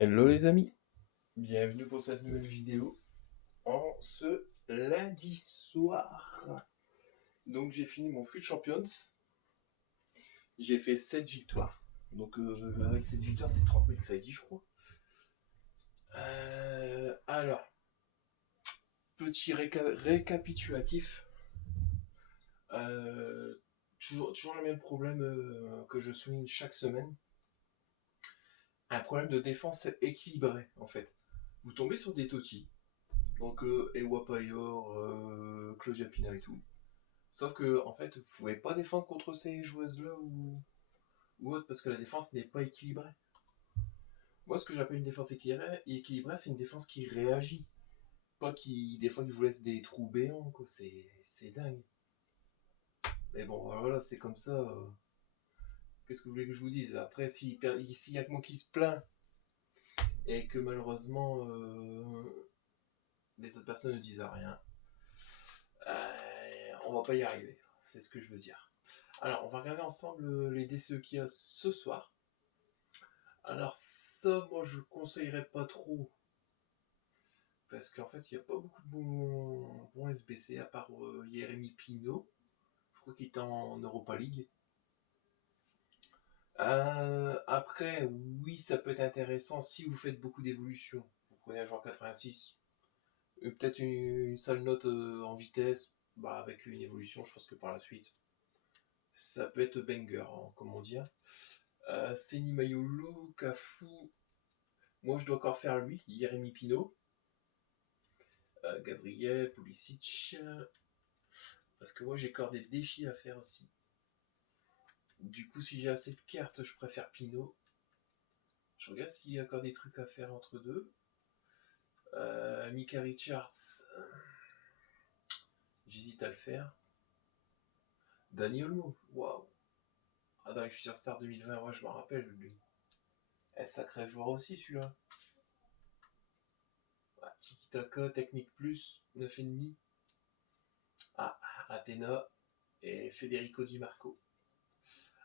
Hello les amis, bienvenue pour cette nouvelle vidéo en ce lundi soir. Donc j'ai fini mon FUT Champions, j'ai fait 7 victoires. Donc avec cette victoire c'est 30 000 crédits je crois. Alors, petit récapitulatif. Euh, toujours le même problème que je souligne chaque semaine. Un problème de défense équilibrée en fait. Vous tombez sur des totis, donc Ewa Payor, Claudia Pina et tout. Sauf que, en fait, vous pouvez pas défendre contre ces joueuses-là ou autre parce que la défense n'est pas équilibrée. Moi, ce que j'appelle une défense équilibrée, c'est une défense qui réagit. Pas qui, des fois, qui vous laisse des trous béants, quoi. C'est dingue. Mais bon, voilà, c'est comme ça. Qu'est-ce que vous voulez que je vous dise? Après, s'il y a que moi qui se plaint et que malheureusement, les autres personnes ne disent rien, on va pas y arriver. C'est ce que je veux dire. Alors, on va regarder ensemble les DCE qu'il y a ce soir. Alors ça, moi je conseillerais pas trop. Parce qu'en fait, il n'y a pas beaucoup de bons SBC, à part Jérémy Pinault. Je crois qu'il est en Europa League. Après, oui, ça peut être intéressant si vous faites beaucoup d'évolutions. Vous prenez un joueur 86, peut-être une sale note en vitesse, bah, avec une évolution, je pense que par la suite, ça peut être banger, hein, comme on dit. Seni Mayolo, Cafu, moi je dois encore faire lui, Jérémy Pinault. Gabriel, Pulisic. Parce que moi j'ai encore des défis à faire aussi. Du coup, si j'ai assez de cartes, je préfère Pinot. Je regarde s'il y a encore des trucs à faire entre deux. Mika Richards, j'hésite à le faire. Dani Olmo, waouh. Ah, dans les Future Stars 2020, moi je me rappelle lui. Sacré joueur aussi celui-là. Tiki Taka, Technique Plus, 9,5. Ah, Athena et Federico Di Marco.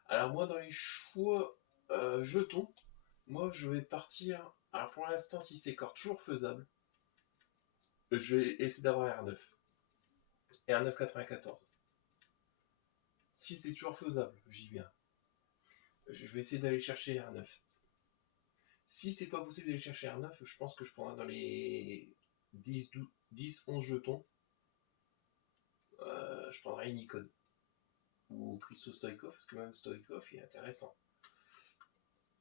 Alors moi dans les choix jetons, moi je vais partir. Alors pour l'instant, si c'est encore toujours faisable, je vais essayer d'avoir R9. R9 94. Si c'est toujours faisable, j'y viens. Je vais essayer d'aller chercher R9. Si c'est pas possible d'aller chercher R9, je pense que je prendrai dans les 10-11 jetons. Je prendrai une icône. Ou Christo Stoikov, parce que même Stoikov il est intéressant.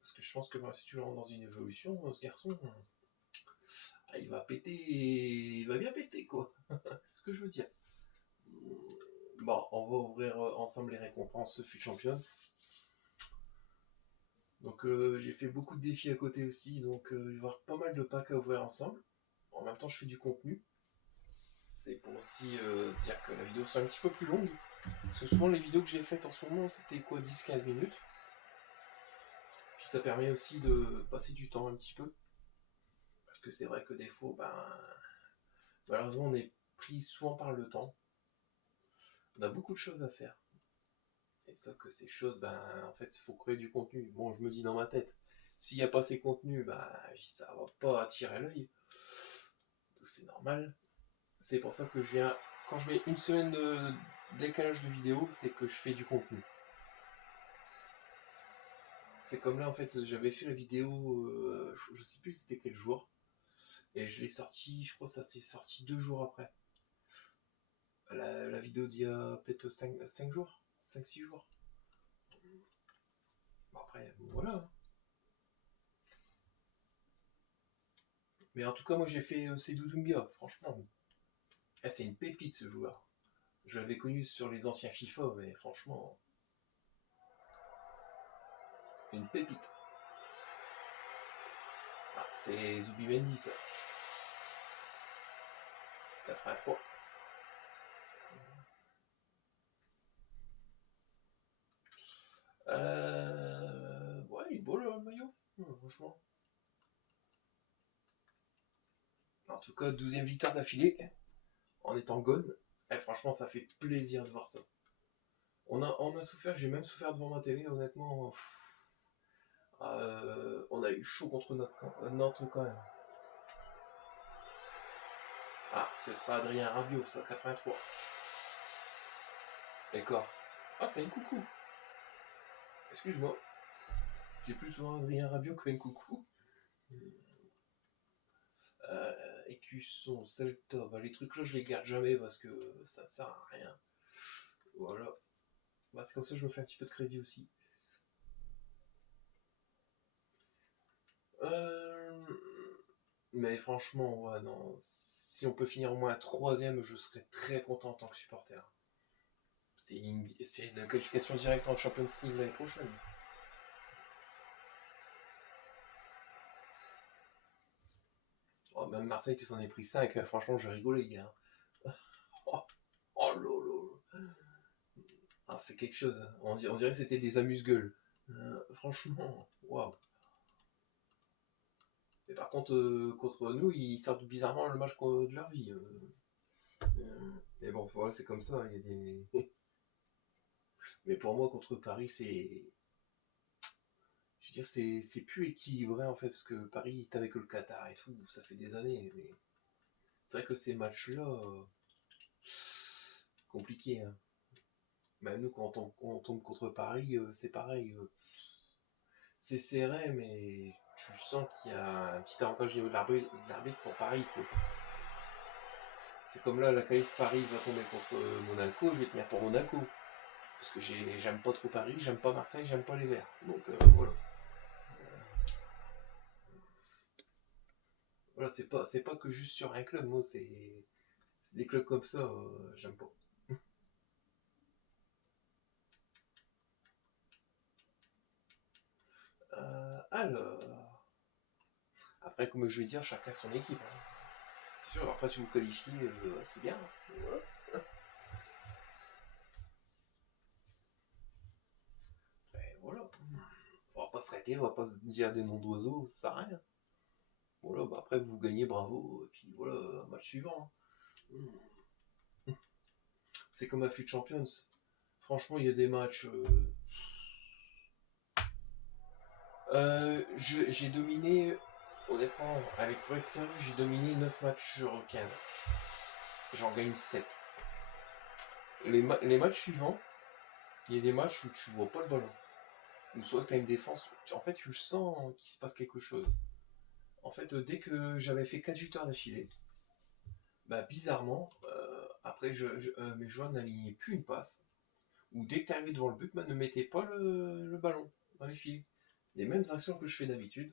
Parce que je pense que si tu l'envoies dans une évolution, ce garçon, il va péter. Il va bien péter, quoi. C'est ce que je veux dire. Bon, on va ouvrir ensemble les récompenses FUT Champions. Donc j'ai fait beaucoup de défis à côté aussi, donc il va y avoir pas mal de packs à ouvrir ensemble. En même temps, je fais du contenu. C'est pour aussi dire que la vidéo soit un petit peu plus longue. Parce que souvent les vidéos que j'ai faites en ce moment, c'était quoi, 10-15 minutes. Puis ça permet aussi de passer du temps un petit peu. Parce que c'est vrai que des fois, malheureusement, on est pris souvent par le temps. On a beaucoup de choses à faire. Et sauf que ces choses, en fait, il faut créer du contenu. Bon, je me dis dans ma tête, s'il n'y a pas ces contenus, ça va pas attirer l'œil. C'est normal. C'est pour ça que quand je mets une semaine de décalage de vidéo, c'est que je fais du contenu. C'est comme là, en fait, j'avais fait la vidéo, je sais plus c'était quel jour, et je l'ai sorti, je crois que ça s'est sorti 2 jours après. La vidéo d'il y a peut-être 5 jours, 5-6 jours. Bon, après, voilà. Mais en tout cas, moi j'ai fait Seydou Doumbia, franchement. C'est une pépite ce joueur. Je l'avais connu sur les anciens FIFA, mais franchement, une pépite. C'est Zubimendi ça. 83. Ouais, il est beau le maillot, franchement. En tout cas, 12e victoire d'affilée, en étant gone. Franchement, ça fait plaisir de voir ça. On a souffert, j'ai même souffert devant ma télé, honnêtement. on a eu chaud contre Nantes quand même. Ah, ce sera Adrien Rabiot, ça, 83. D'accord. Ah, c'est une coucou. Excuse-moi. J'ai plus souvent Adrien Rabiot que une coucou. Écusson, Celta, bah, les trucs là je les garde jamais parce que ça me sert à rien. Voilà. Bah, c'est comme ça que je me fais un petit peu de crédit aussi. Mais franchement, ouais, non. Si on peut finir au moins troisième, je serais très content en tant que supporter. C'est une qualification directe en Champions League l'année prochaine. Oh, même Marseille qui s'en est pris 5, franchement, je rigole, les gars. Oh lolo. Ah, c'est quelque chose. On dirait que c'était des amuse-gueules. Franchement, waouh. Mais par contre, contre nous, ils sortent bizarrement le match de leur vie. Mais bon, voilà, c'est comme ça. Il y a des. Mais pour moi, contre Paris, c'est. Je veux dire, c'est plus équilibré en fait, parce que Paris est avec le Qatar et tout, ça fait des années. Mais c'est vrai que ces matchs-là, compliqué. Hein. Même nous, quand on tombe contre Paris, c'est pareil. C'est serré, mais tu sens qu'il y a un petit avantage au niveau de l'arbitre pour Paris. Quoi. C'est comme là, la qualif Paris va tomber contre Monaco, je vais tenir pour Monaco. Parce que j'aime pas trop Paris, j'aime pas Marseille, j'aime pas les Verts. Donc voilà. Voilà, c'est pas que juste sur un club, moi c'est des clubs comme ça, j'aime pas. Alors. Après, comme je vais dire, chacun son équipe. Hein. C'est sûr, après si vous qualifiez, c'est bien. Voilà. Et voilà. On va pas se rater, on va pas se dire des noms d'oiseaux, ça sert à rien. Voilà, bah après vous gagnez, bravo, et puis voilà, match suivant. Hein. C'est comme à FUT Champions. Franchement, il y a des matchs. J'ai dominé, honnêtement, avec pour être sérieux, j'ai dominé 9 matchs sur 15. J'en gagne 7. Les matchs suivants, il y a des matchs où tu vois pas le ballon. Ou soit tu as une défense, en fait, tu sens qu'il se passe quelque chose. En fait, dès que j'avais fait 4 victoires d'affilée, bah bizarrement, après mes joueurs n'alignaient plus une passe. Ou dès que tu arrivé devant le but, ne mettais pas le ballon dans les filets. Les mêmes actions que je fais d'habitude.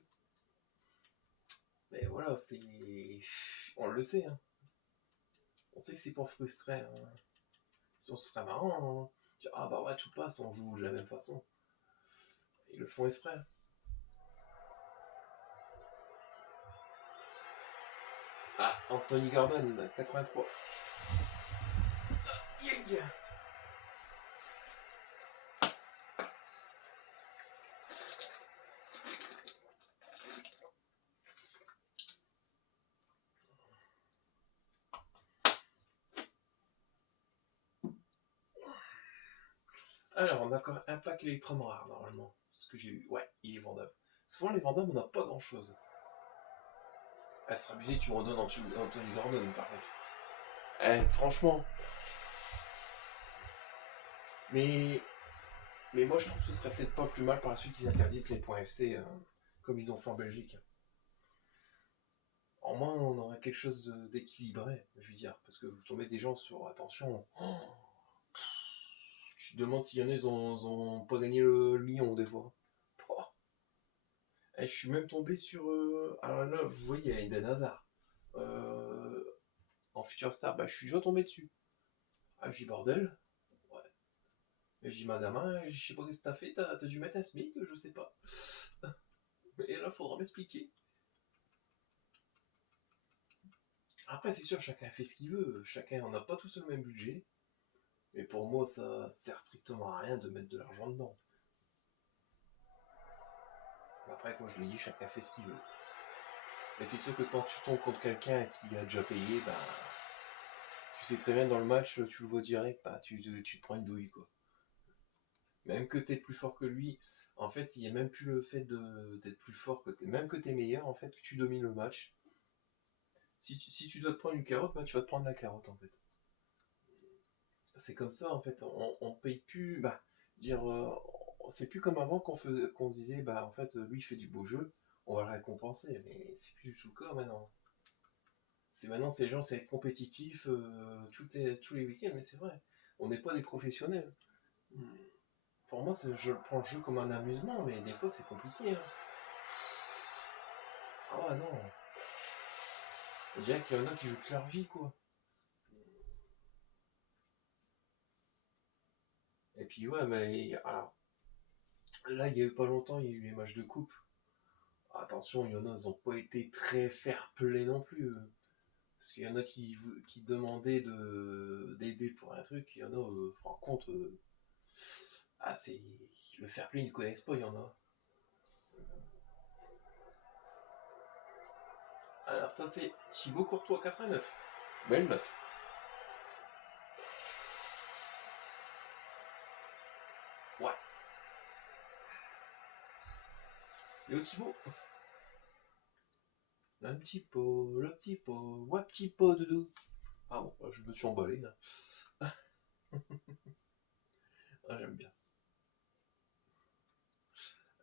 Mais voilà, c'est. On le sait, hein. On sait que c'est pour frustrer. Hein. Sinon, ce serait marrant. Hein. Dire, ah bah ouais, tout passe, on joue de la même façon. Ils le font exprès. Ah, Anthony Gordon, 83. Yeah. Alors, on a encore un pack Electrum rare normalement. Ce que j'ai eu. Ouais, il est vendable. Souvent, les vendables, on n'a pas grand chose. Ah, ce serait abusé, tu me redonnes Anthony Gordon par contre. Franchement. Mais moi, je trouve que ce serait peut-être pas plus mal par la suite qu'ils interdisent les points FC comme ils ont fait en Belgique. En moins, on aurait quelque chose d'équilibré, je veux dire. Parce que vous tombez des gens sur. Attention. Je te demande s'il y en a, ils ont pas gagné le million des fois. Oh. Je suis même tombé sur. Alors là, vous voyez, il y a Eden Hazard. En Future Star, bah, je suis déjà tombé dessus. Ah, j'ai bordel. Ouais. Mais j'ai ma gamin, je sais pas ce que t'as fait, t'as dû mettre un SMIC, je sais pas. Et là, faudra m'expliquer. Après, c'est sûr, chacun fait ce qu'il veut. Chacun, on n'a pas tous le même budget. Mais pour moi, ça sert strictement à rien de mettre de l'argent dedans. Après, comme je l'ai dit, chacun fait ce qu'il veut. Mais c'est sûr que quand tu tombes contre quelqu'un qui a déjà payé, bah, tu sais très bien dans le match, tu le vois direct, bah, tu te prends une douille, quoi. Même que t'es plus fort que lui. En fait, il n'y a même plus le fait d'être plus fort, même que t'es meilleur, en fait, que tu domines le match. Si tu dois te prendre une carotte, bah, tu vas te prendre la carotte, en fait. C'est comme ça, en fait. On paye plus. Bah, dire. C'est plus comme avant qu'on disait, bah, en fait, lui, il fait du beau jeu, on va le récompenser. Mais c'est plus du tout le cas maintenant. C'est les gens, c'est être compétitif tous les week-ends, mais c'est vrai. On n'est pas des professionnels. Pour moi, je prends le jeu comme un amusement, mais des fois, c'est compliqué. Hein. Ah ouais, non. On dirait qu'il y en a qui jouent que leur vie, quoi. Et puis, ouais, mais alors, là, il y a eu pas longtemps, il y a eu les matchs de coupe. Attention, il y en a, ils n'ont pas été très fair-play non plus. Parce qu'il y en a qui demandaient d'aider pour un truc, il y en a, par contre, c'est. Le fair-play, ils ne connaissent pas, il y en a. Alors, ça, c'est Thibaut Courtois 89. Belle note. Ouais. Léo Thibaut. Un petit pot, le petit pot, ouais, petit pot doudou. Ah bon, je me suis emballé là. Ah, j'aime bien.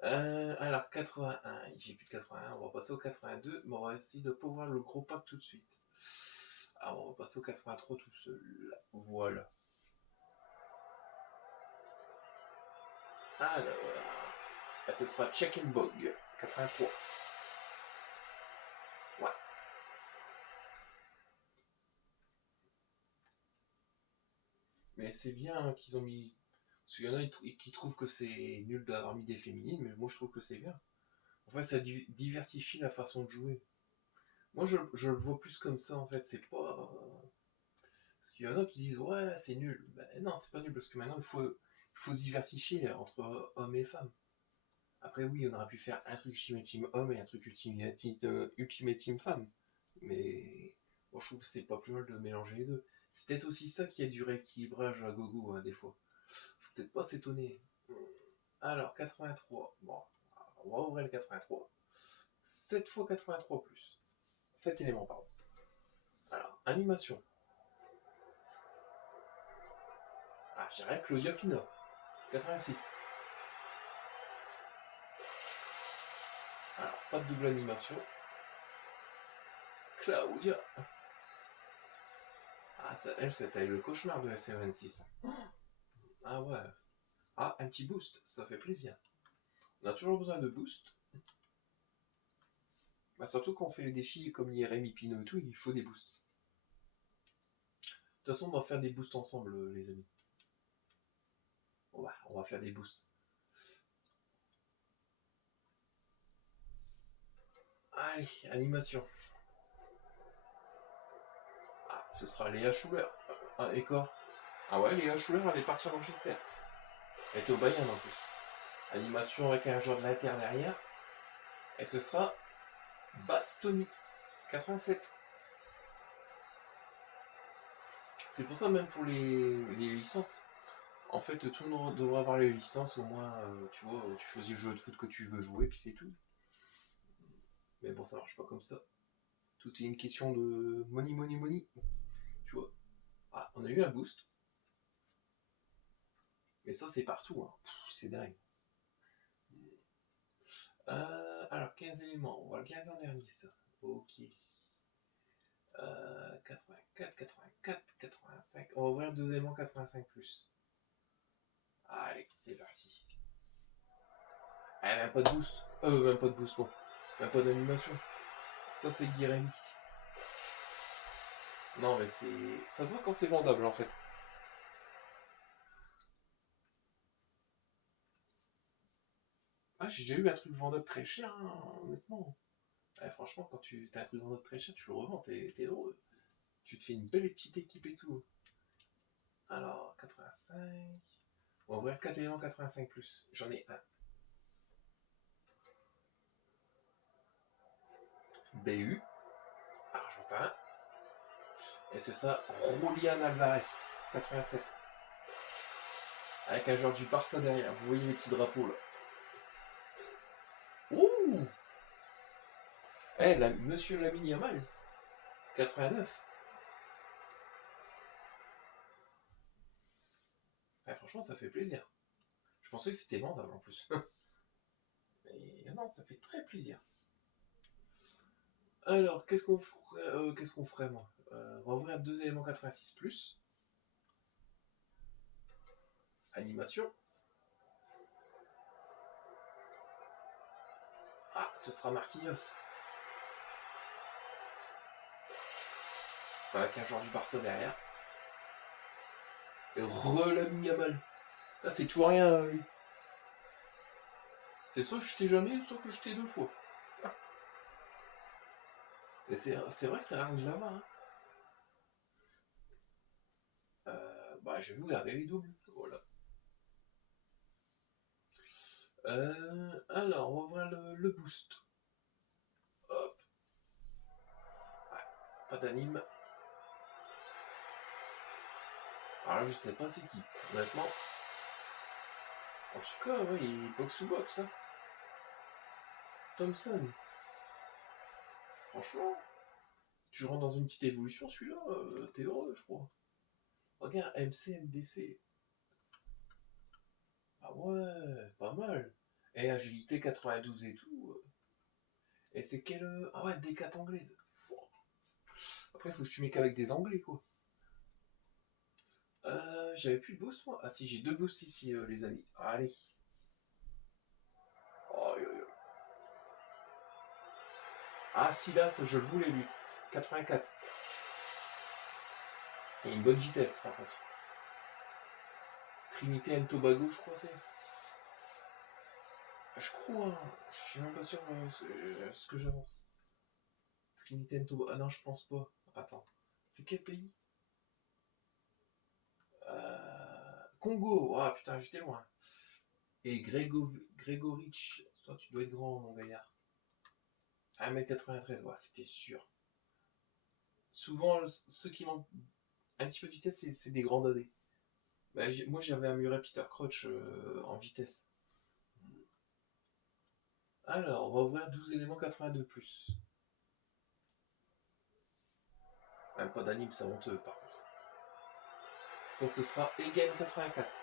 Alors 81, j'ai plus de 81, on va passer au 82, mais on va essayer de pas voir le gros pack tout de suite. Alors on va passer au 83 tout seul. Voilà. Alors, ce sera Check and Bog 83. Ouais. Mais c'est bien qu'ils ont mis. Parce qu'il y en a qui trouvent que c'est nul d'avoir mis des féminines, mais moi je trouve que c'est bien. En fait, ça diversifie la façon de jouer. Moi, je le vois plus comme ça, en fait. C'est pas. Parce qu'il y en a qui disent, ouais, c'est nul. Ben non, c'est pas nul, parce que maintenant, il faut se diversifier entre hommes et femmes. Après, oui, on aurait pu faire un truc Ultimate Team homme et un truc Ultimate Team femme. Mais moi, je trouve que c'est pas plus mal de mélanger les deux. C'est peut-être aussi ça qui a du rééquilibrage à gogo, hein, des fois. Faut peut-être pas s'étonner. Alors, 83. Bon, on va ouvrir le 83. 7 fois 83 plus. 7 éléments, pardon. Alors, animation. Ah, je dirais Claudia Pina. 86. Alors, pas de double animation. Claudia. Ah, elle, c'était le cauchemar de FC26. Ah ouais. Ah, un petit boost, ça fait plaisir. On a toujours besoin de boost. Bah, surtout quand on fait les défis comme l'IRM, Ipino et tout, il faut des boosts. De toute façon, on va faire des boosts ensemble, les amis. On va faire des boosts. Allez, animation. Ah, ce sera Léa Schuller. Ah, et quoi? Ah ouais, Léa Schuller, elle est partie à Manchester. Elle était au Bayern en plus. Animation avec un joueur de l'Inter derrière. Et ce sera Bastoni. 87. C'est pour ça, même pour les licences, en fait, tout le monde devrait avoir les licences, au moins, tu vois, tu choisis le jeu de foot que tu veux jouer, puis c'est tout. Mais bon, ça marche pas comme ça. Tout est une question de money, money, money. Tu vois. Ah, on a eu un boost. Mais ça, c'est partout. Hein. C'est dingue. Alors, 15 éléments. On va le 15 en dernier, ça. Ok. 84, 84, 85. On va ouvrir deux éléments 85 plus. Allez, c'est parti. Ah, même pas de boost. Même pas de boost, bon. Même pas d'animation. Ça, c'est Guiremi. Non, mais c'est. Ça se voit quand c'est vendable, en fait. Ah, j'ai déjà eu un truc vendable très cher, hein, honnêtement. Ouais, franchement, quand tu as un truc vendable très cher, tu le revends, t'es heureux. Tu te fais une belle petite équipe et tout. Alors, 85. On va ouvrir 4 éléments 85 plus. J'en ai un. BU, Argentin. Et c'est ça, Julian Alvarez, 87. Avec un joueur du Barça derrière. Vous voyez les petits drapeaux là. Eh, Monsieur Lamine Yamal, 89. Franchement, ça fait plaisir. Je pensais que c'était vendable en plus. Mais non, ça fait très plaisir. Alors, qu'est-ce qu'on ferait moi On va ouvrir 2 éléments 86+. Animation. Ah, ce sera Marquinhos. Avec un joueur du Barça derrière. Et Lamine Yamal. Ça, c'est tout rien, lui. C'est soit je t'ai jamais, soit que je t'ai 2 fois. Et c'est vrai que c'est rare de l'avoir. Hein. Je vais vous garder les doubles. Voilà. Alors, on va voir le boost. Hop. Ouais, pas d'anime. Alors, je sais pas c'est qui, honnêtement. En tout cas, ouais, il est box ou box. Hein. Thompson. Franchement, tu rentres dans une petite évolution, celui-là, t'es heureux, je crois. Regarde, MC, MDC. Ah ouais, pas mal. Et agilité 92 et tout. Et c'est quelle... Ah ouais, D4 anglaise. Après, faut que tu mets qu'avec des anglais, quoi. J'avais plus de boost, moi. Ah si, j'ai 2 boosts ici, les amis. Allez. Oh, yo, yo. Ah, Silas, je le voulais, lui. 84. Il a une bonne vitesse, par contre. Trinité and Tobago, je crois, c'est. Je crois, hein. Je suis même pas sûr ce que j'avance. Trinité and Tobago. Ah non, je pense pas. Attends. C'est quel pays Congo. Ah putain, j'étais loin. Et Grégorich. Toi, tu dois être grand, mon gaillard. 1m93, ouais, c'était sûr. Souvent, ceux qui manquent un petit peu de vitesse, c'est des grands dadés. Moi, j'avais un muret Peter Crouch en vitesse. Alors, on va ouvrir 12 éléments 82+. Même pas d'anime, c'est honteux, par contre. Ça, ce sera Egen 84.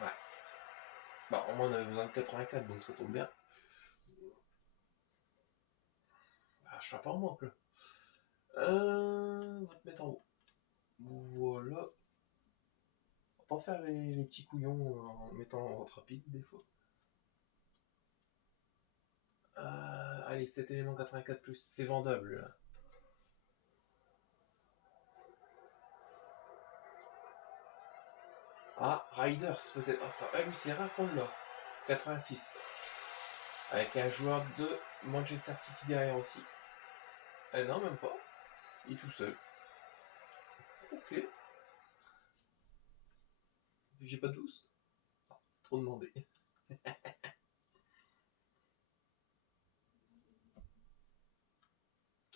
Ouais. Bah, au moins, on avait besoin de 84, donc ça tombe bien. Ah, je serai pas en manque, là. On va te mettre en haut. Voilà. On va pas faire les petits couillons en mettant en vente rapide, des fois. Allez, 7 éléments 84+, c'est vendable, là. Ah, Riders, peut-être. Ah, ça, lui, c'est rare qu'on l'a. 86. Avec un joueur de Manchester City derrière aussi. Non, même pas. Il est tout seul. Ok. J'ai pas de boost. Non, c'est trop demandé.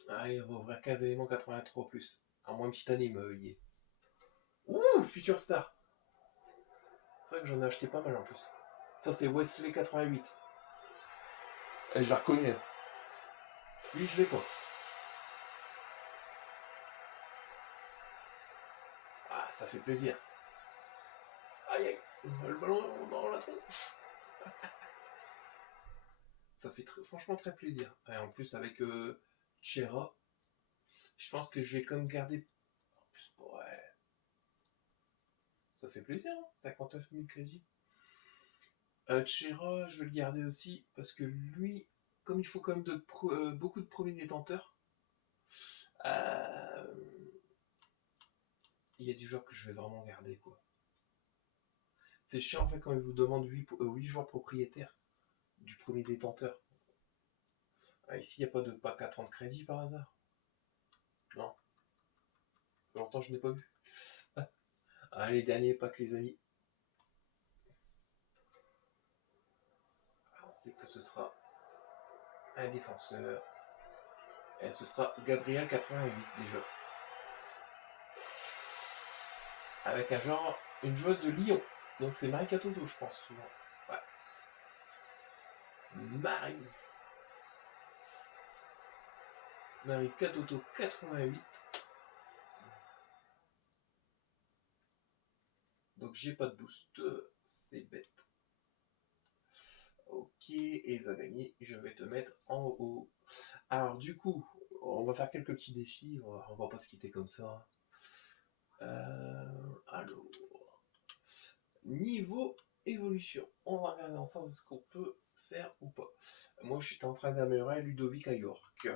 Allez, on va ouvrir 15 éléments 83+. À moins une petite anime, y est. Ouh, Future Star. C'est vrai que j'en ai acheté pas mal en plus. Ça, c'est Wesley 88. Et je la reconnais. Lui, je l'ai pas. Ah, ça fait plaisir. Aïe aïe. Le ballon dans la tronche. Ça fait franchement très plaisir. Et en plus, avec Chera, je pense que je vais comme garder. En plus, ouais. Ça fait plaisir, hein, 59 000 crédits. Chera, je vais le garder aussi, parce que lui, comme il faut quand même beaucoup de premiers détenteurs, euh, il y a des joueurs que je vais vraiment garder, quoi. C'est chiant, en fait, quand ils vous demandent 8 joueurs propriétaires du premier détenteur. Ici, il n'y a pas de pack à 30 crédits par hasard. Non. Ça fait longtemps que je n'ai pas vu. Allez, dernier pack, les amis. On sait que ce sera un défenseur. Et ce sera Gabriel 88 déjà. Avec une joueuse de Lyon. Donc c'est Marie Katoto, je pense, souvent. Ouais. Marie. Marie Katoto 88. Donc j'ai pas de boost, c'est bête. Ok, et ça a gagné, je vais te mettre en haut. Alors du coup, on va faire quelques petits défis, on va pas se quitter comme ça. Alors, niveau évolution, on va regarder ensemble ce qu'on peut faire ou pas. Moi je suis en train d'améliorer Ludovic à York.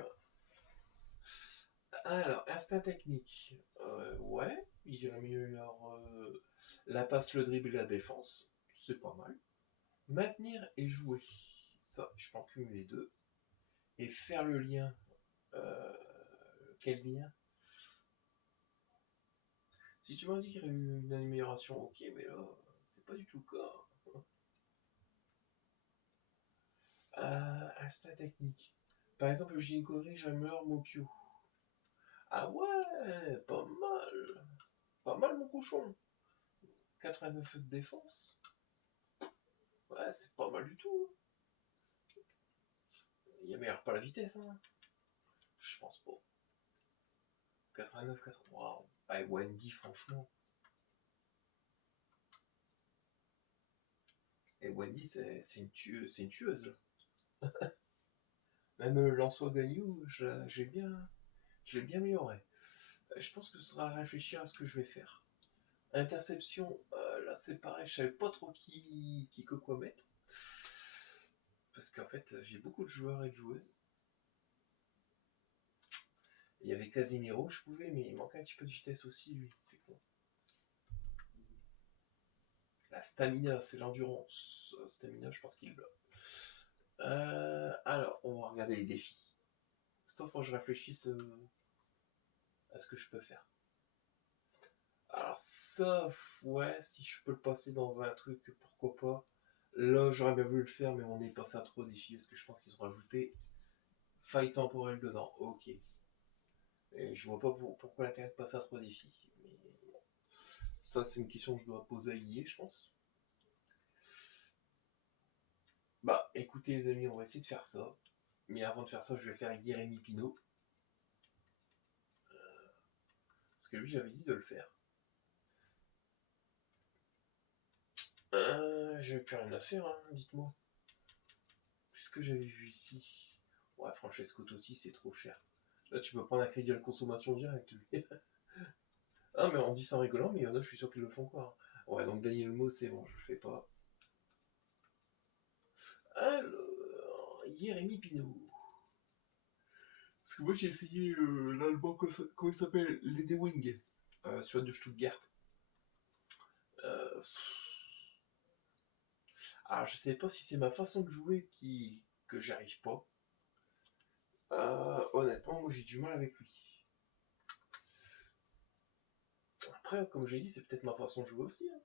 Alors, instinct technique, ouais, il améliore la passe, le dribble et la défense, c'est pas mal. Maintenir et jouer, ça, je peux en cumuler les deux. Et faire le lien, euh, quel lien? Si tu m'as dit qu'il y aurait eu une amélioration, ok, mais là, c'est pas du tout le cas. Instinct technique. Par exemple, Jinkori, j'améliore Mokyo. Ah ouais, pas mal. Pas mal mon cochon. 89 de défense. Ouais, c'est pas mal du tout. Il améliore pas la vitesse, hein. Je pense pas. 89, 80. Waouh. Ah, Wendy, franchement. Et Wendy, c'est une tueuse. C'est une tueuse. Même Lançois Gaillou, je l'ai bien amélioré. Je pense que ce sera à réfléchir à ce que je vais faire. Interception, là c'est pareil, je savais pas trop que quoi mettre. Parce qu'en fait, j'ai beaucoup de joueurs et de joueuses. Il y avait Casimiro, je pouvais, mais il manquait un petit peu de vitesse aussi, lui, c'est con. La stamina, c'est l'endurance. Stamina, je pense qu'il l'a. Alors, on va regarder les défis. Sauf faut que je réfléchisse à ce que je peux faire. Alors ça, ouais, si je peux le passer dans un truc, pourquoi pas. Là, j'aurais bien voulu le faire, mais on est passé à 3 défis, parce que je pense qu'ils ont rajouté faille temporelle dedans. Ok. Et je vois pas pourquoi l'intérêt de passer à 3 défis. Mais bon. Ça, c'est une question que je dois poser à IE, je pense. Bah, écoutez les amis, on va essayer de faire ça. Mais avant de faire ça, je vais faire Jérémy Pinault. Parce que lui, j'avais dit de le faire. J'avais plus rien à faire, hein, dites-moi. Qu'est-ce que j'avais vu ici? Ouais, Francesco Totti, c'est trop cher. Là, tu peux prendre un crédit à la consommation directe, lui. Ah, mais on dit ça en rigolant, mais il y en a, je suis sûr qu'ils le font quoi. Ouais, donc Daniel Mo, c'est bon, je le fais pas. Alors, Jérémy Pinault. Parce que moi, j'ai essayé l'allemand, comment il s'appelle? Lady Wing, sur de Stuttgart. Euh, Alors, je sais pas si c'est ma façon de jouer que j'arrive pas. Honnêtement, moi, j'ai du mal avec lui. Après, comme j'ai dit, c'est peut-être ma façon de jouer aussi, hein.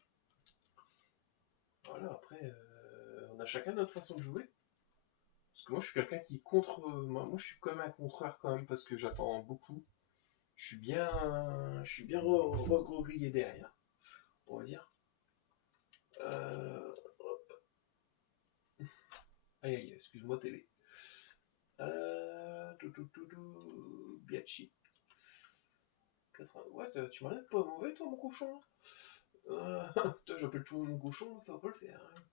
Voilà, après, on a chacun notre façon de jouer. Parce que moi, je suis quelqu'un qui contre. Moi, je suis quand même un contreur quand même parce que j'attends beaucoup. Je suis bien regrillé derrière, on va dire. Hop. Aïe aïe, excuse-moi télé. Biachi. 80. Ouais, tu m'en es pas mauvais toi mon cochon. Toi j'appelle tout mon cochon, ça va pas le faire, hein.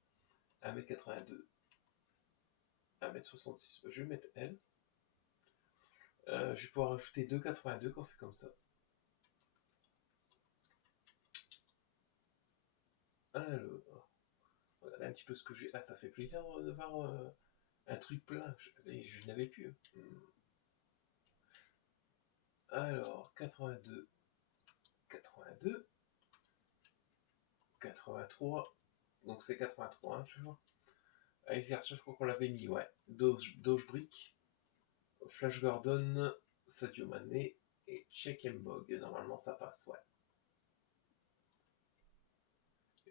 1m82. 1m66. Je vais mettre L. Je vais pouvoir rajouter 2,82 quand c'est comme ça. Alors, regardez un petit peu ce que j'ai. Ah, ça fait plaisir de voir un truc plein. Je n'avais plus. Alors, 82, 82, 83. Donc c'est 83, hein, toujours. Exercice, je crois qu'on l'avait mis, ouais. Doge Brick, Flash Gordon, Sadio Mané et Check Mbog. Normalement, ça passe, ouais.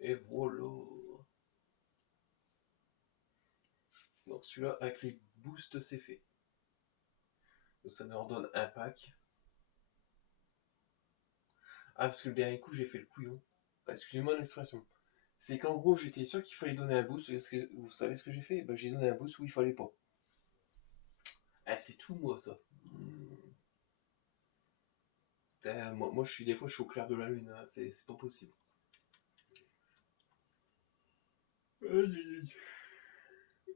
Et voilà. Donc celui-là, avec les boosts, c'est fait. Donc ça nous redonne un pack. Ah, parce que le dernier coup, j'ai fait le couillon. Excusez-moi l'expression. C'est qu'en gros, j'étais sûr qu'il fallait donner un boost. Vous savez ce que j'ai fait? Bah, j'ai donné un boost où il fallait pas. Ah, c'est tout moi, ça. Moi, des fois, je suis au clair de la lune. Hein. C'est pas possible.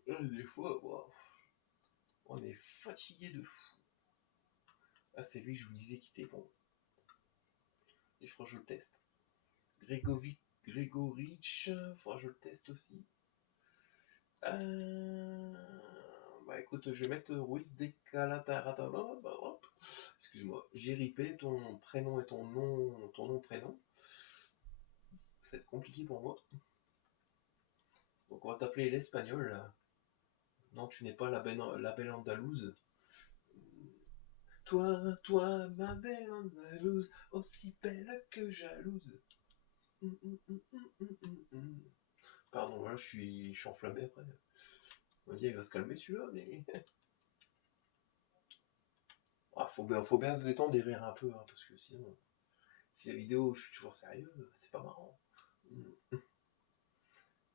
Des fois, wow, on est fatigué de fou. Ah, c'est lui, je vous disais qu'il était bon. Et je crois que je le teste. Grégorich, faudra que je le teste aussi. Bah écoute, je vais mettre Ruiz de Calataratala. Bah hop. Excuse-moi. J'ai ripé ton prénom et ton nom prénom. Ça va être compliqué pour moi. Donc on va t'appeler l'espagnol. Non, tu n'es pas la belle Andalouse. Toi, ma belle Andalouse, aussi belle que jalouse. Pardon, là je suis enflammé après. On va dire il va se calmer celui-là, mais. Ah, faut bien se détendre et rire un peu, hein, parce que sinon, si la vidéo je suis toujours sérieux, c'est pas marrant.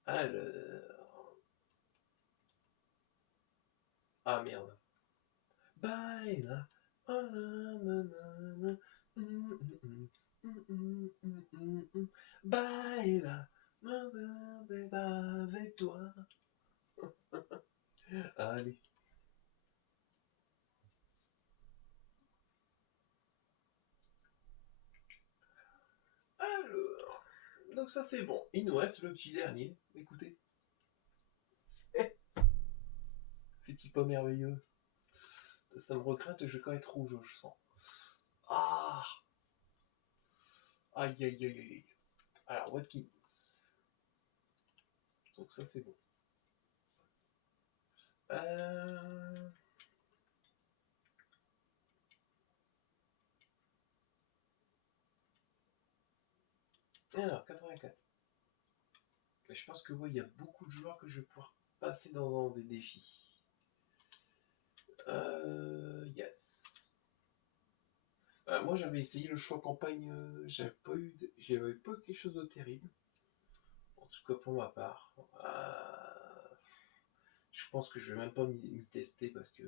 Alors. Ah merde. Baila. Baila. Avec toi. Allez. Alors. Donc ça c'est bon. Il nous reste le petit dernier. Écoutez. C'est pas merveilleux. Ça me regrette, je vais quand même être rouge, je sens. Ah. Aïe aïe aïe aïe. Alors, Watkins. Donc ça c'est bon. Euh... Alors, 84. Mais je pense que ouais, il y a beaucoup de joueurs que je vais pouvoir passer dans des défis. Yes. Moi j'avais essayé le choix campagne, j'avais pas eu quelque chose de terrible. En tout cas pour ma part. Je pense que je vais même pas m'y tester parce que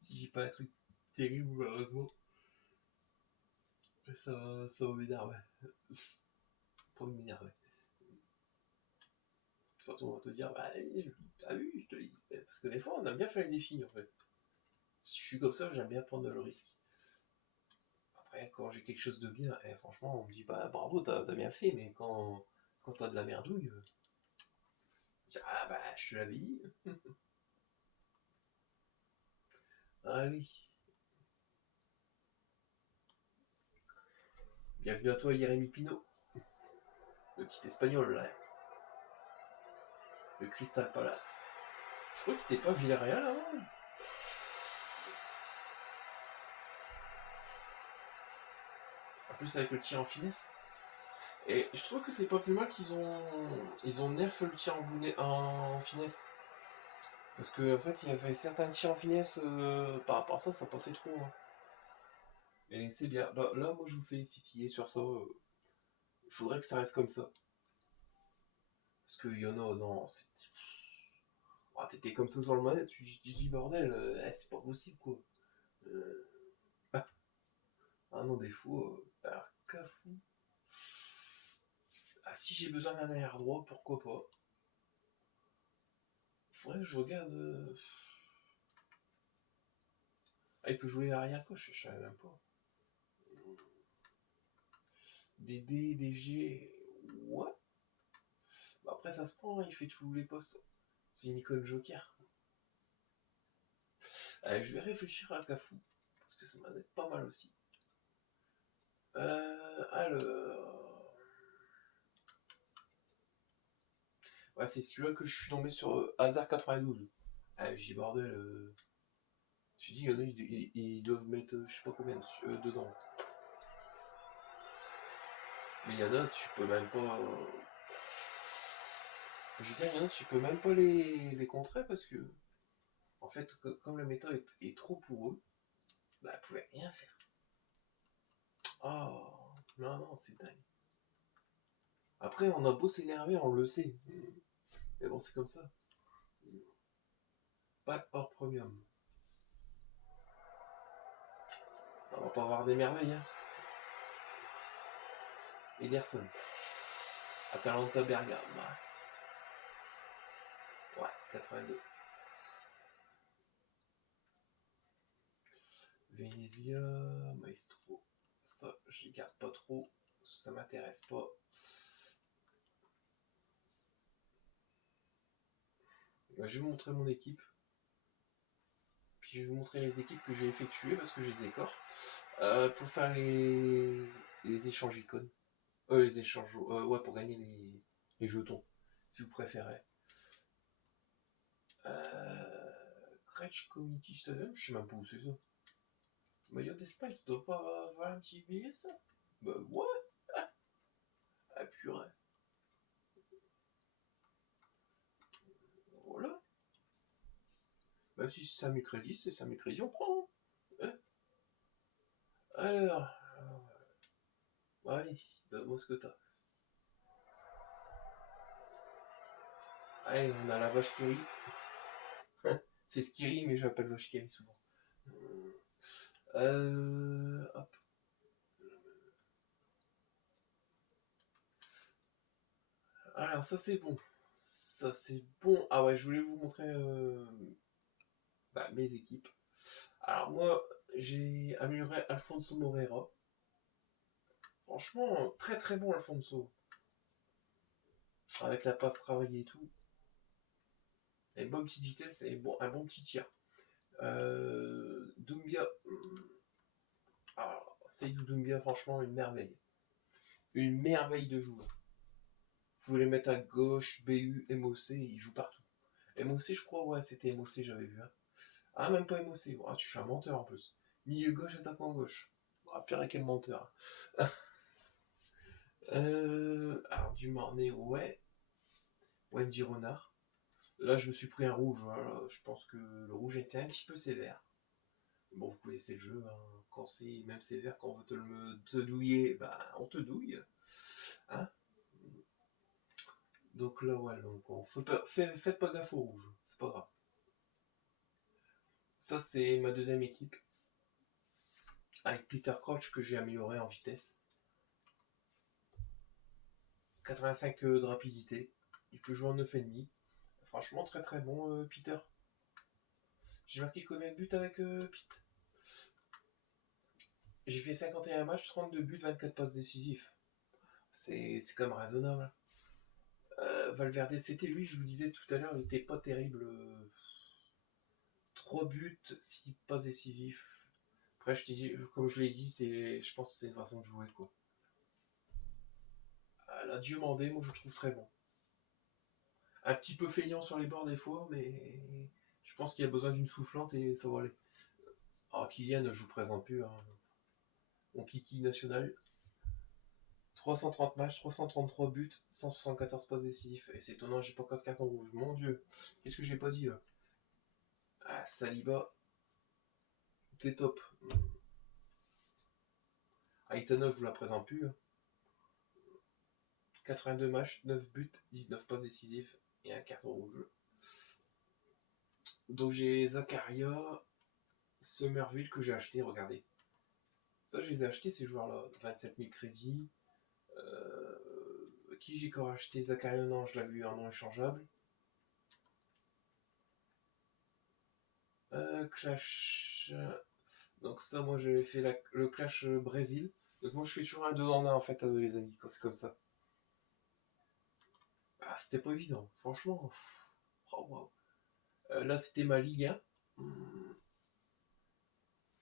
si j'ai pas un truc terrible malheureusement, ça va m'énerver. Pas m'énerver. Surtout on va te dire, bah t'as vu, je te l'ai dit. Parce que des fois on a bien fait les défis en fait. Si je suis comme ça, j'aime bien prendre le risque. Après, quand j'ai quelque chose de bien, franchement, on me dit bah bravo, t'as bien fait, mais quand t'as de la merdouille, ah bah je te l'avais dit. Allez. Bienvenue à toi, Jérémy Pino. Le petit espagnol là. Le Crystal Palace. Je crois qu'il était pas Villarreal avant. En plus avec le tir en finesse. Et je trouve que c'est pas plus mal ils ont nerf le tir en finesse. Parce que en fait il y avait certains tirs en finesse par rapport à ça, ça passait trop. Hein. Et c'est bien. Là, moi je vous félicite sur ça. Il faudrait que ça reste comme ça. Parce qu'il y en a, non, oh, t'étais comme ça sur le manette, tu dis bordel, c'est pas possible quoi. Euh, Ah non, des fois, alors Cafou. Ah, si j'ai besoin d'un arrière droit, pourquoi pas. Faudrait que je regarde. Ah, il peut jouer arrière gauche, je savais même pas. DD, DG. Ouais. Bah, après, ça se prend, hein, il fait tous les postes. C'est une icône joker. Allez, je vais réfléchir à Cafou. Parce que ça m'aide pas mal aussi. Alors. Ouais, c'est celui-là que je suis tombé sur Hazard 92. Ah, j'ai bordel. J'ai dit, il y en a, ils doivent mettre je sais pas combien dedans. Mais il y en a, tu peux même pas. Je veux dire, il y en a, tu peux même pas les contrer parce que. En fait, comme la méta est trop pour eux, bah, ils pouvaient rien faire. Oh, non, non, c'est dingue. Après, on a beau s'énerver, on le sait. Mais bon, c'est comme ça. Pas hors premium. On va pas avoir des merveilles, hein. Ederson. Atalanta Bergame. Ouais, 82. Venezia, Maestro. Ça, je les garde pas trop. Ça m'intéresse pas. Bah, je vais vous montrer mon équipe. Puis je vais vous montrer les équipes que j'ai effectuées parce que je les écorche. Pour faire les échanges icônes. Les échanges. Ouais, pour gagner les jetons. Si vous préférez. Crèche Community Stadium, je sais même pas où c'est ça. Maillot d'Espagne, ça doit pas avoir un petit billet ça? Bah ouais. Ah purée. Voilà. Même si c'est 5000 crédits, c'est 5000 crédits, on prend. Hein. Alors. Allez, donne-moi ce que t'as. Allez, on a la vache qui rit. C'est Skiri, mais j'appelle vache qui rit souvent. Hop. Alors, ça c'est bon. Ça c'est bon. Ah ouais, je voulais vous montrer mes équipes. Alors, moi, j'ai amélioré Alfonso Moreira. Franchement, très très bon Alfonso. Avec la passe travaillée et tout. Et une bonne petite vitesse et bon, un bon petit tir. Doumbia. Alors, Seydou Doumbia, franchement, une merveille. Une merveille de joueur. Vous pouvez les mettre à gauche, BU, MOC, il joue partout. MOC, je crois, ouais, c'était MOC, j'avais vu. Hein. Ah, même pas MOC. Ah, tu suis un menteur en plus. Milieu gauche, attaquant gauche. Ah, pire quel menteur. Alors, du Mornay, ouais. Wendy Renard. Là, je me suis pris un rouge. Voilà. Je pense que le rouge était un petit peu sévère. Bon, vous connaissez le jeu. Hein. Quand c'est même sévère, quand on veut te douiller, bah, on te douille. Hein. Donc là, ouais, donc faites pas gaffe au rouge. C'est pas grave. Ça, c'est ma deuxième équipe. Avec Peter Crouch que j'ai amélioré en vitesse. 85 de rapidité. Il peut jouer en 9,5. Franchement, très très bon, Peter. J'ai marqué combien de buts avec Pete? J'ai fait 51 matchs, 32 buts, 24 passes décisifs. C'est quand même raisonnable. Valverde, c'était lui, je vous disais tout à l'heure, il était pas terrible. 3 buts, 6 passes décisifs. Après, comme je l'ai dit, je pense que c'est une façon de jouer, quoi. La Diomandé, moi je le trouve très bon. Un petit peu feignant sur les bords des fois, mais je pense qu'il a besoin d'une soufflante et ça va aller. Ah, Kylian, je vous présente plus. Hein. Mon kiki national. 330 matchs, 333 buts, 174 passes décisifs. Et c'est étonnant, j'ai pas encore de carton rouge. Mon dieu, qu'est-ce que j'ai pas dit là? Ah, Saliba, c'est top. Aitana, je vous la présente plus. 82 matchs, 9 buts, 19 passes décisifs et un carton rouge. Donc j'ai Zakaria, Somerville que j'ai acheté, regardez. Ça, je les ai achetés ces joueurs-là. 27 000 crédits. Qui j'ai encore acheté? Zakaria, non, je l'avais eu en non échangeable. Clash. Donc ça, moi, j'avais fait le Clash Brésil. Donc moi, je fais toujours un 2 en 1 en fait, les amis, quand c'est comme ça. Ah, c'était pas évident, franchement. Oh, wow. Là, c'était ma Ligue 1.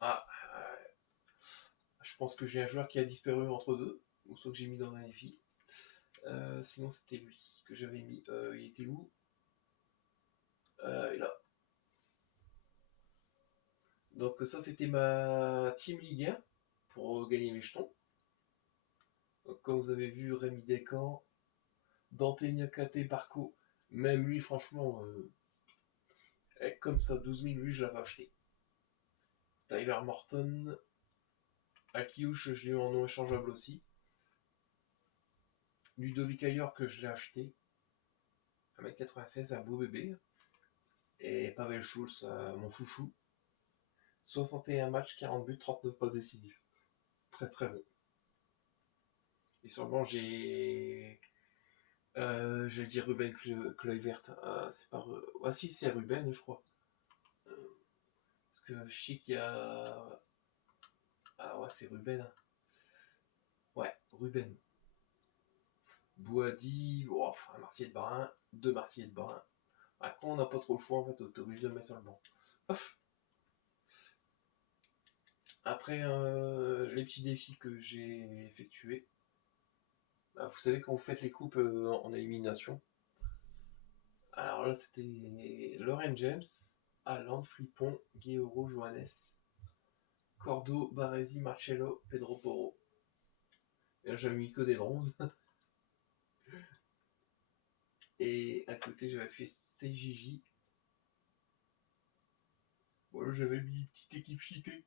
Ah, je pense que j'ai un joueur qui a disparu entre deux, ou soit que j'ai mis dans un défi. Sinon, c'était lui que j'avais mis. Il était où? Et là. Donc ça, c'était ma Team Ligue 1 pour gagner mes jetons. Donc, comme vous avez vu, Rémi Descamps, Dante Niakate, Barco, même lui, franchement, comme ça, 12 000, lui, je l'avais acheté. Tyler Morton, Alkiouche, je l'ai eu en non échangeable aussi. Ludovic Ayer que je l'ai acheté. 1m96, un beau bébé. Et Pavel Schulz, mon chouchou. 61 matchs, 40 buts, 39 passes décisives. Très très bon. Et sur le banc, j'allais dire Ruben Kluivert. C'est pas. Ah si, c'est Ruben, je crois. Parce que je sais qu'il y a. Ah ouais, c'est Ruben. Ouais, Ruben. Boadi, oh, un Martier de Barin, deux Martier de Barin. Ah, quand on n'a pas trop le choix, en fait, t'es obligé de le mettre sur le banc. Ouf. Après, les petits défis que j'ai effectués. Bah, vous savez, quand vous faites les coupes en élimination. Alors là, c'était Lauren James, Haaland, Frippon, Guerrero, Johannes, Cordo, Baresi, Marcello, Pedro Porro. Et là, j'avais mis que des bronzes. Et à côté, j'avais fait CJJ. Voilà, j'avais mis une petite équipe cheatée.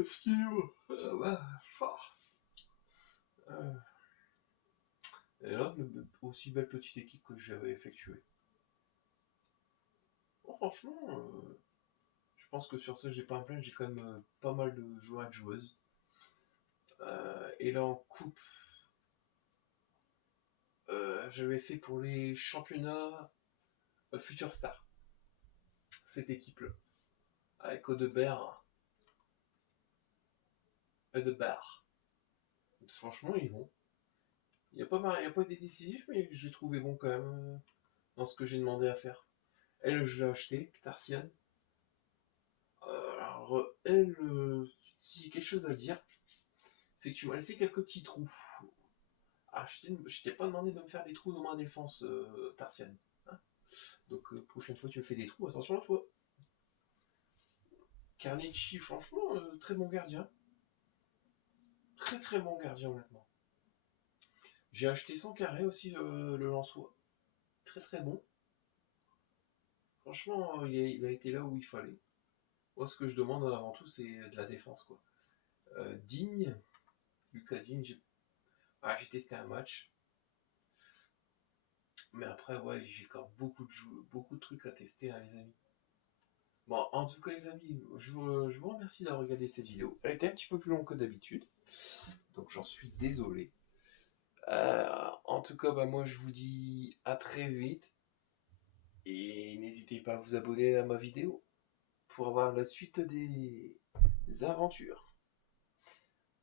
Excusez-moi. Ah bah, fort. Et là, aussi belle petite équipe que j'avais effectuée. Bon, franchement, je pense que sur ça, j'ai pas un plaindre. J'ai quand même pas mal de joueurs et de joueuses. Et là, en coupe, j'avais fait pour les championnats Future Star. Cette équipe-là. Avec Odebert. Franchement, ils vont. Il n'y a pas été décisif, mais j'ai trouvé bon quand même dans ce que j'ai demandé à faire. Elle, je l'ai acheté, Tarsian. Alors, elle, si j'ai quelque chose à dire, c'est que tu m'as laissé quelques petits trous. Ah, je t'ai pas demandé de me faire des trous dans ma défense, Tarsian. Hein. Donc, prochaine fois tu me fais des trous, attention à toi. Carnici, franchement, très bon gardien. Très très bon gardien, honnêtement. J'ai acheté 100 carrés aussi, le Lensois. Très très bon. Franchement, il a été là où il fallait. Moi, ce que je demande avant tout, c'est de la défense, quoi. Digne, Lucas Digne, j'ai testé un match. Mais après, ouais, j'ai encore beaucoup de trucs à tester, hein, les amis. Bon, en tout cas, les amis, je vous remercie d'avoir regardé cette vidéo. Elle était un petit peu plus longue que d'habitude, donc j'en suis désolé. En tout cas, bah, moi, je vous dis à très vite. Et n'hésitez pas à vous abonner à ma vidéo pour avoir la suite des aventures.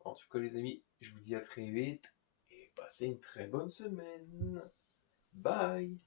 En tout cas, les amis, je vous dis à très vite et passez une très bonne semaine. Bye!